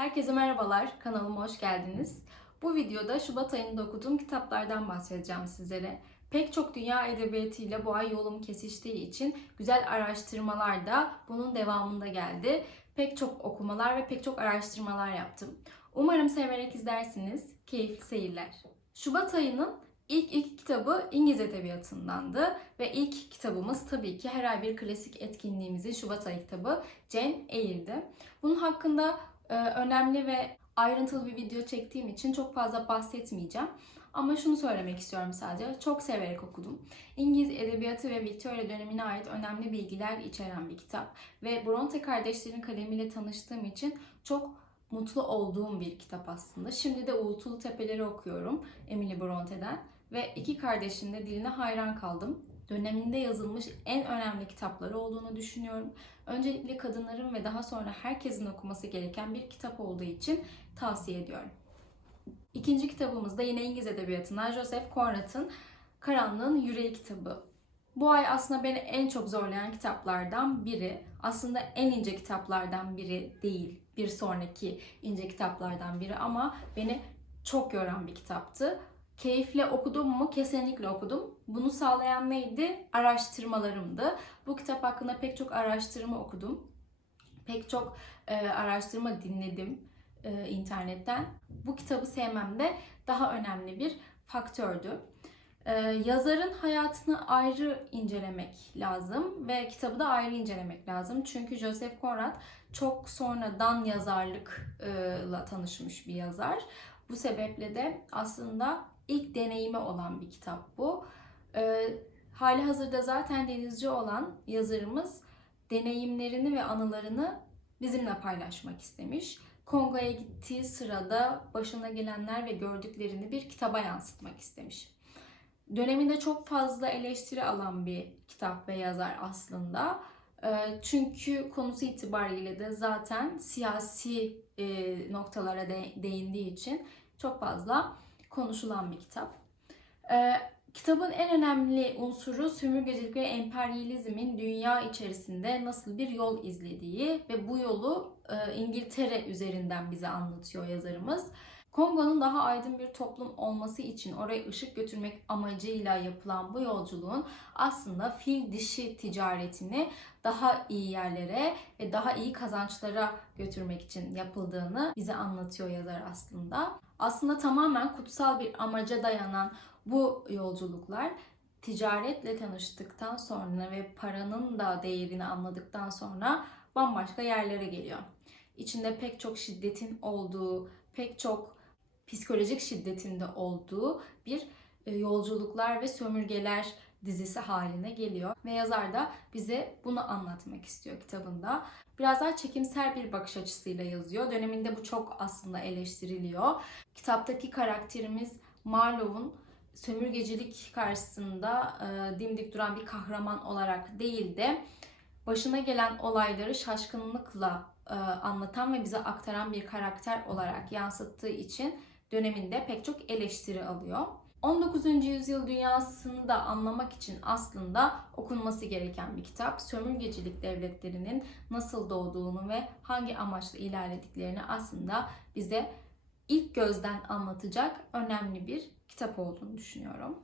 Herkese merhabalar, kanalıma hoş geldiniz. Bu videoda Şubat ayında okuduğum kitaplardan bahsedeceğim sizlere. Pek çok dünya edebiyatıyla bu ay yolum kesiştiği için güzel araştırmalar da bunun devamında geldi. Pek çok okumalar ve pek çok araştırmalar yaptım. Umarım severek izlersiniz. Keyifli seyirler. Şubat ayının ilk iki kitabı İngiliz Edebiyatı'ndandı ve ilk kitabımız tabii ki her ay bir klasik etkinliğimizin Şubat ayı kitabı Jane Eyre'di. Bunun hakkında önemli ve ayrıntılı bir video çektiğim için çok fazla bahsetmeyeceğim. Ama şunu söylemek istiyorum sadece. Çok severek okudum. İngiliz edebiyatı ve Victoria dönemine ait önemli bilgiler içeren bir kitap. Ve Bronte kardeşlerin kalemiyle tanıştığım için çok mutlu olduğum bir kitap aslında. Şimdi de Uğultulu Tepeleri okuyorum Emily Bronte'den. Ve iki kardeşin de diline hayran kaldım. Döneminde yazılmış en önemli kitapları olduğunu düşünüyorum. Öncelikle kadınların ve daha sonra herkesin okuması gereken bir kitap olduğu için tavsiye ediyorum. İkinci kitabımız da yine İngiliz Edebiyatı'ndan Joseph Conrad'ın Karanlığın Yüreği kitabı. Bu ay aslında beni en çok zorlayan kitaplardan biri. Aslında en ince kitaplardan biri değil. Bir sonraki ince kitaplardan biri ama beni çok yoran bir kitaptı. Keyifle okudum mu? Kesinlikle okudum. Bunu sağlayan neydi? Araştırmalarımdı. Bu kitap hakkında pek çok araştırma okudum. Pek çok e, araştırma dinledim e, internetten. Bu kitabı sevmem de daha önemli bir faktördü. E, yazarın hayatını ayrı incelemek lazım ve kitabı da ayrı incelemek lazım. Çünkü Joseph Conrad çok sonradan yazarlıkla tanışmış bir yazar. Bu sebeple de aslında ilk deneyimi olan bir kitap bu. E, hali hazırda zaten denizci olan yazarımız deneyimlerini ve anılarını bizimle paylaşmak istemiş. Kongo'ya gittiği sırada başına gelenler ve gördüklerini bir kitaba yansıtmak istemiş. Döneminde çok fazla eleştiri alan bir kitap ve yazar aslında. E, çünkü konusu itibariyle de zaten siyasi e, noktalara değindiği için çok fazla konuşulan bir kitap. Ee, kitabın en önemli unsuru sömürgecilik ve emperyalizmin dünya içerisinde nasıl bir yol izlediği ve bu yolu e, İngiltere üzerinden bize anlatıyor yazarımız. Kongo'nun daha aydın bir toplum olması için oraya ışık götürmek amacıyla yapılan bu yolculuğun aslında fil dişi ticaretini daha iyi yerlere ve daha iyi kazançlara götürmek için yapıldığını bize anlatıyor yazar aslında. Aslında tamamen kutsal bir amaca dayanan bu yolculuklar ticaretle tanıştıktan sonra ve paranın da değerini anladıktan sonra bambaşka yerlere geliyor. İçinde pek çok şiddetin olduğu, pek çok psikolojik şiddetinde olduğu bir e, yolculuklar ve sömürgeler dizisi haline geliyor. Ve yazar da bize bunu anlatmak istiyor kitabında. Biraz daha çekimsel bir bakış açısıyla yazıyor. Döneminde bu çok aslında eleştiriliyor. Kitaptaki karakterimiz Marlowe'un sömürgecilik karşısında e, dimdik duran bir kahraman olarak değil de başına gelen olayları şaşkınlıkla e, anlatan ve bize aktaran bir karakter olarak yansıttığı için döneminde pek çok eleştiri alıyor. 19. yüzyıl dünyasını da anlamak için aslında okunması gereken bir kitap. Sömürgecilik devletlerinin nasıl doğduğunu ve hangi amaçla ilerlediklerini aslında bize ilk gözden anlatacak önemli bir kitap olduğunu düşünüyorum.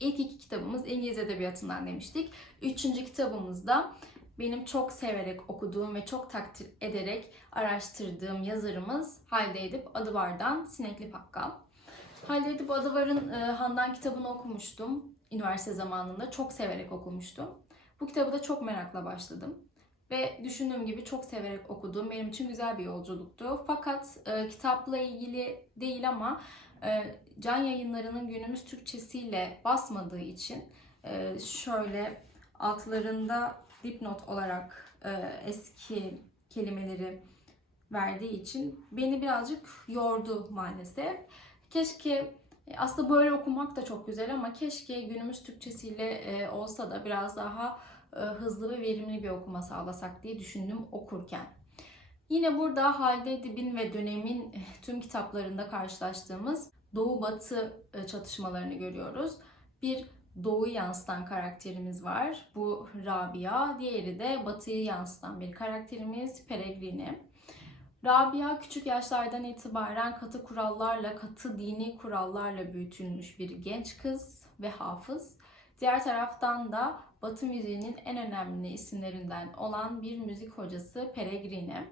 İlk iki kitabımız İngiliz Edebiyatı'ndan demiştik. Üçüncü kitabımız da benim çok severek okuduğum ve çok takdir ederek araştırdığım yazarımız Halide Edip Adıvar'dan Sinekli Pakkal. Halide Edip Adıvar'ın e, Handan kitabını okumuştum üniversite zamanında. Çok severek okumuştum. Bu kitabı da çok merakla başladım. Ve düşündüğüm gibi çok severek okuduğum benim için güzel bir yolculuktu. Fakat e, kitapla ilgili değil ama e, Can Yayınları'nın günümüz Türkçesiyle basmadığı için e, şöyle altlarında dipnot olarak e, eski kelimeleri verdiği için beni birazcık yordu maalesef. Keşke aslında böyle okumak da çok güzel ama keşke günümüz Türkçesiyle e, olsa da biraz daha e, hızlı ve verimli bir okuma sağlasak diye düşündüm okurken. Yine burada Halide Edip'in ve dönemin tüm kitaplarında karşılaştığımız Doğu-Batı çatışmalarını görüyoruz. Bir Doğu'yu yansıtan karakterimiz var. Bu Rabia. Diğeri de Batı'yı yansıtan bir karakterimiz Peregrine. Rabia küçük yaşlardan itibaren katı kurallarla, katı dini kurallarla büyütülmüş bir genç kız ve hafız. Diğer taraftan da Batı müziğinin en önemli isimlerinden olan bir müzik hocası Peregrine.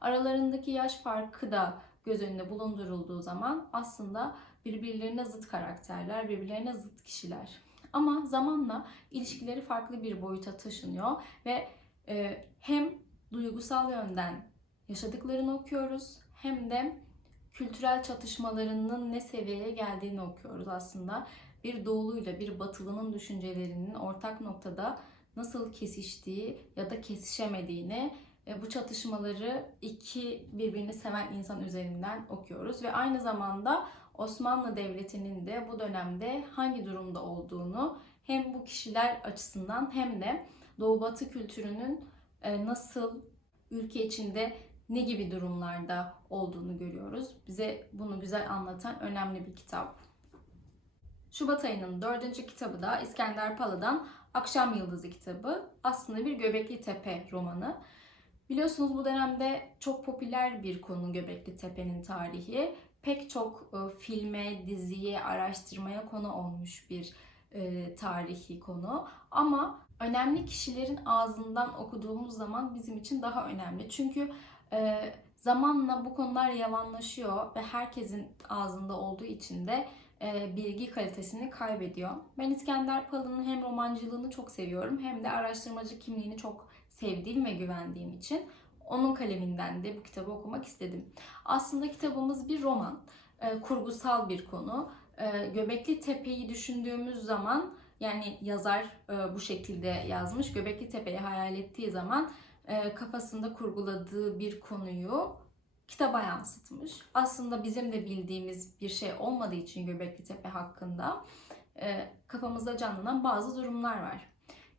Aralarındaki yaş farkı da göz önünde bulundurulduğu zaman aslında birbirlerine zıt karakterler, birbirlerine zıt kişiler. Ama zamanla ilişkileri farklı bir boyuta taşınıyor ve e, hem duygusal yönden yaşadıklarını okuyoruz hem de kültürel çatışmalarının ne seviyeye geldiğini okuyoruz aslında. Bir doğuluyla bir batılının düşüncelerinin ortak noktada nasıl kesiştiği ya da kesişemediğini e, bu çatışmaları iki birbirini seven insan üzerinden okuyoruz ve aynı zamanda Osmanlı Devleti'nin de bu dönemde hangi durumda olduğunu hem bu kişiler açısından hem de Doğu Batı kültürünün e, nasıl ülke içinde ne gibi durumlarda olduğunu görüyoruz. Bize bunu güzel anlatan önemli bir kitap. Şubat ayının dördüncü kitabı da İskender Pala'dan Akşam Yıldızı kitabı. Aslında bir Göbekli Tepe romanı. Biliyorsunuz bu dönemde çok popüler bir konu Göbekli Tepe'nin tarihi. Pek çok e, filme, diziye, araştırmaya konu olmuş bir e, tarihi konu. Ama önemli kişilerin ağzından okuduğumuz zaman bizim için daha önemli. Çünkü e, zamanla bu konular yavanlaşıyor ve herkesin ağzında olduğu için de e, bilgi kalitesini kaybediyor. Ben İskender Pala'nın hem romancılığını çok seviyorum hem de araştırmacı kimliğini çok sevdiğim ve güvendiğim için onun kaleminden de bu kitabı okumak istedim. Aslında kitabımız bir roman, e, kurgusal bir konu. E, Göbekli Tepe'yi düşündüğümüz zaman yani yazar e, bu şekilde yazmış. Göbekli Tepe'yi hayal ettiği zaman e, kafasında kurguladığı bir konuyu kitaba yansıtmış. Aslında bizim de bildiğimiz bir şey olmadığı için Göbekli Tepe hakkında e, kafamızda canlanan bazı durumlar var.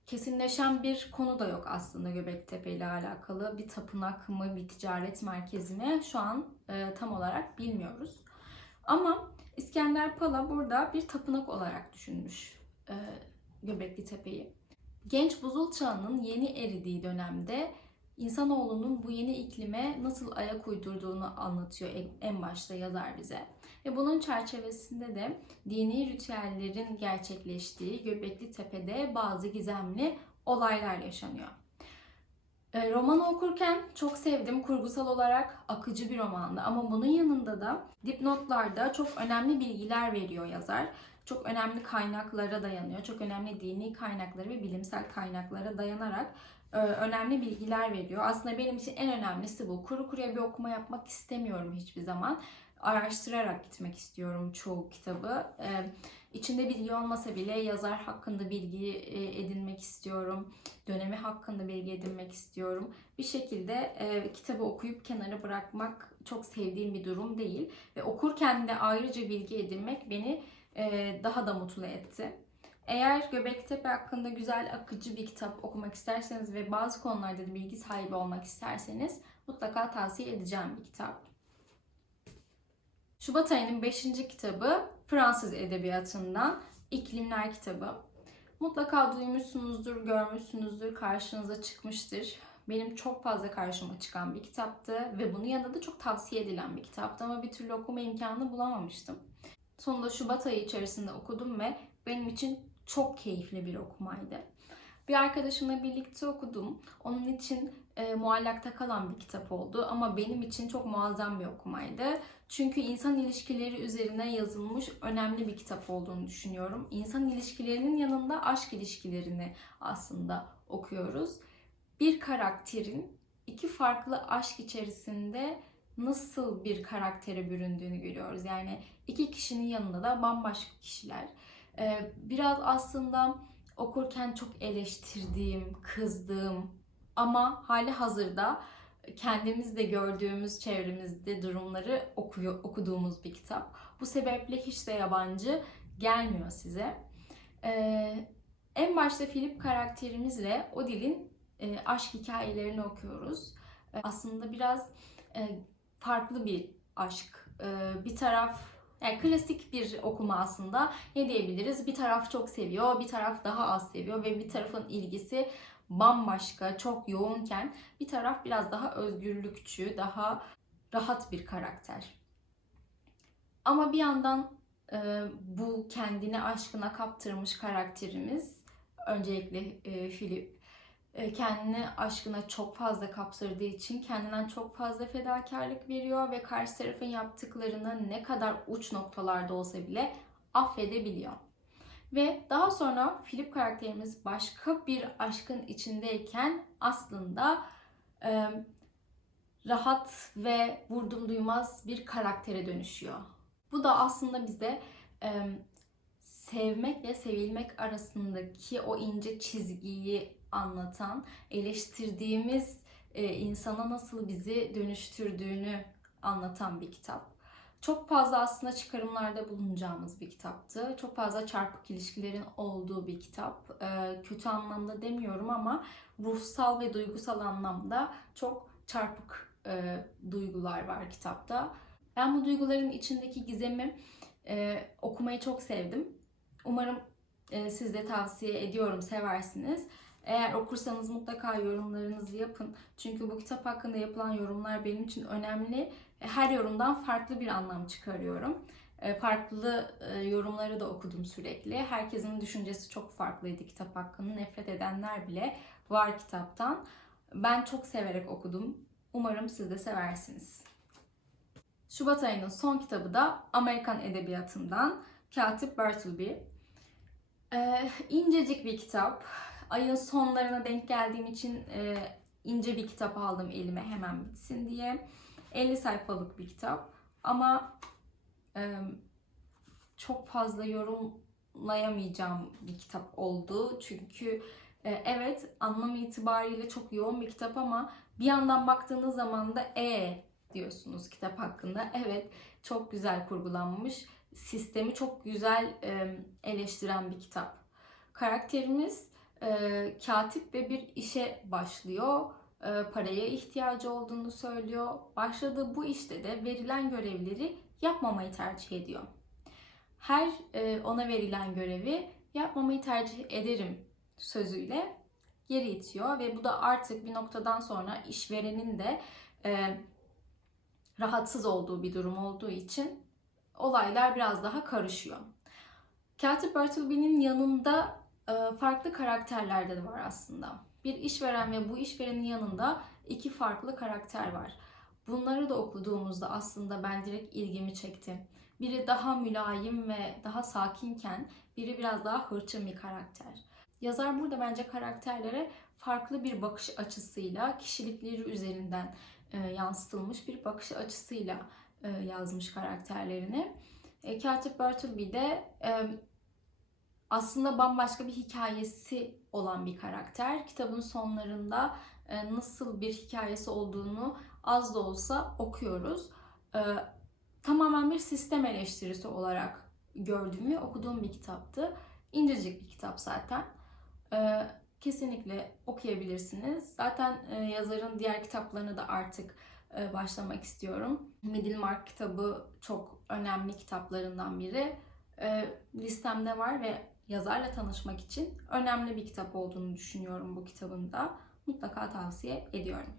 Kesinleşen bir konu da yok aslında Göbekli Tepe ile alakalı. Bir tapınak mı, bir ticaret merkezi mi şu an e, tam olarak bilmiyoruz. Ama İskender Pala burada bir tapınak olarak düşünmüş Göbekli Tepe'yi. Genç buzul çağının yeni eridiği dönemde insanoğlunun bu yeni iklime nasıl ayak uydurduğunu anlatıyor en başta yazar bize. Ve bunun çerçevesinde de dini ritüellerin gerçekleştiği Göbekli Tepe'de bazı gizemli olaylar yaşanıyor. E, romanı okurken çok sevdim. Kurgusal olarak akıcı bir romandı. Ama bunun yanında da dipnotlarda çok önemli bilgiler veriyor yazar. Çok önemli kaynaklara dayanıyor. Çok önemli dini kaynaklara ve bilimsel kaynaklara dayanarak e, önemli bilgiler veriyor. Aslında benim için en önemlisi bu. Kuru kuruya bir okuma yapmak istemiyorum hiçbir zaman. Araştırarak gitmek istiyorum çoğu kitabı. E, içinde bilgi olmasa bile yazar hakkında bilgi e, edinmek istiyorum. Dönemi hakkında bilgi edinmek istiyorum. Bir şekilde kitabı okuyup kenara bırakmak çok sevdiğim bir durum değil. Ve okurken de ayrıca bilgi edinmek beni daha da mutlu etti. Eğer Göbektepe hakkında güzel, akıcı bir kitap okumak isterseniz ve bazı konularda da bilgi sahibi olmak isterseniz mutlaka tavsiye edeceğim bir kitap. Şubat ayının 5. kitabı Fransız Edebiyatı'ndan İklimler kitabı. Mutlaka duymuşsunuzdur, görmüşsünüzdür, karşınıza çıkmıştır. Benim çok fazla karşıma çıkan bir kitaptı ve bunun yanında da çok tavsiye edilen bir kitaptı ama bir türlü okuma imkanı bulamamıştım. Sonunda Şubat ayı içerisinde okudum ve benim için çok keyifli bir okumaydı. Bir arkadaşımla birlikte okudum. Onun için e, muallakta kalan bir kitap oldu ama benim için çok muazzam bir okumaydı. Çünkü insan ilişkileri üzerine yazılmış önemli bir kitap olduğunu düşünüyorum. İnsan ilişkilerinin yanında aşk ilişkilerini aslında okuyoruz. Bir karakterin iki farklı aşk içerisinde nasıl bir karaktere büründüğünü görüyoruz. Yani iki kişinin yanında da bambaşka kişiler. Ee, biraz aslında okurken çok eleştirdiğim, kızdığım ama hali hazırda kendimizde gördüğümüz çevremizde durumları okuyor, okuduğumuz bir kitap. Bu sebeple hiç de yabancı gelmiyor size. Ee, en başta Filip karakterimizle o dilin e, aşk hikayelerini okuyoruz. E, aslında biraz e, farklı bir aşk. E, bir taraf yani klasik bir okuma aslında. Ne diyebiliriz? Bir taraf çok seviyor, bir taraf daha az seviyor ve bir tarafın ilgisi bambaşka, çok yoğunken bir taraf biraz daha özgürlükçü, daha rahat bir karakter. Ama bir yandan e, bu kendini aşkına kaptırmış karakterimiz öncelikle e, Philip kendini aşkına çok fazla kaptırdığı için kendinden çok fazla fedakarlık veriyor ve karşı tarafın yaptıklarını ne kadar uç noktalarda olsa bile affedebiliyor. Ve daha sonra Philip karakterimiz başka bir aşkın içindeyken aslında e, rahat ve vurdum duymaz bir karaktere dönüşüyor. Bu da aslında bize e, sevmek ve sevilmek arasındaki o ince çizgiyi anlatan, eleştirdiğimiz e, insana nasıl bizi dönüştürdüğünü anlatan bir kitap. Çok fazla aslında çıkarımlarda bulunacağımız bir kitaptı. Çok fazla çarpık ilişkilerin olduğu bir kitap. E, kötü anlamda demiyorum ama ruhsal ve duygusal anlamda çok çarpık e, duygular var kitapta. Ben bu duyguların içindeki gizemi e, okumayı çok sevdim. Umarım e, siz de tavsiye ediyorum, seversiniz. Eğer okursanız mutlaka yorumlarınızı yapın. Çünkü bu kitap hakkında yapılan yorumlar benim için önemli. Her yorumdan farklı bir anlam çıkarıyorum. E, Farklı e, yorumları da okudum sürekli. Herkesin düşüncesi çok farklıydı kitap hakkında. Nefret edenler bile var kitaptan. Ben çok severek okudum. Umarım siz de seversiniz. Şubat ayının son kitabı da Amerikan Edebiyatı'ndan Katip Bartleby. Ee, incecik bir kitap. Ayın sonlarına denk geldiğim için e, ince bir kitap aldım elime hemen bitsin diye. 50 sayfalık bir kitap ama e, çok fazla yorumlayamayacağım bir kitap oldu. Çünkü e, evet anlam itibariyle çok yoğun bir kitap ama bir yandan baktığınız zaman da e diyorsunuz kitap hakkında. Evet çok güzel kurgulanmış. Sistemi çok güzel e, eleştiren bir kitap. Karakterimiz e, katip ve bir işe başlıyor. E, paraya ihtiyacı olduğunu söylüyor. Başladığı bu işte de verilen görevleri yapmamayı tercih ediyor. Her e, ona verilen görevi yapmamayı tercih ederim sözüyle geri itiyor ve bu da artık bir noktadan sonra işverenin de e, rahatsız olduğu bir durum olduğu için olaylar biraz daha karışıyor. Katip Bartleby'nin yanında farklı karakterler de var aslında. Bir işveren ve bu işverenin yanında iki farklı karakter var. Bunları da okuduğumuzda aslında ben direkt ilgimi çekti. Biri daha mülayim ve daha sakinken biri biraz daha hırçın bir karakter. Yazar burada bence karakterlere farklı bir bakış açısıyla, kişilikleri üzerinden e, yansıtılmış bir bakış açısıyla e, yazmış karakterlerini. E, Katip Bartleby de e, aslında bambaşka bir hikayesi olan bir karakter. Kitabın sonlarında e, nasıl bir hikayesi olduğunu az da olsa okuyoruz. E, tamamen bir sistem eleştirisi olarak gördüğüm ve okuduğum bir kitaptı. İncecik bir kitap zaten. E, kesinlikle okuyabilirsiniz. Zaten yazarın diğer kitaplarını da artık başlamak istiyorum. Middlemark kitabı çok önemli kitaplarından biri. Listemde var ve yazarla tanışmak için önemli bir kitap olduğunu düşünüyorum bu kitabın da. Mutlaka tavsiye ediyorum.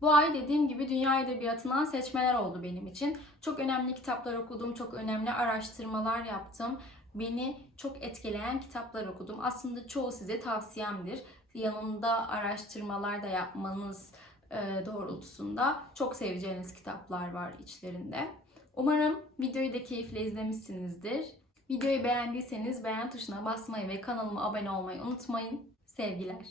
Bu ay dediğim gibi dünya edebiyatından seçmeler oldu benim için. Çok önemli kitaplar okudum, çok önemli araştırmalar yaptım. Beni çok etkileyen kitaplar okudum. Aslında çoğu size tavsiyemdir. Yanında araştırmalar da yapmanız e, doğrultusunda çok seveceğiniz kitaplar var içlerinde. Umarım videoyu da keyifle izlemişsinizdir. Videoyu beğendiyseniz beğen tuşuna basmayı ve kanalıma abone olmayı unutmayın. Sevgiler.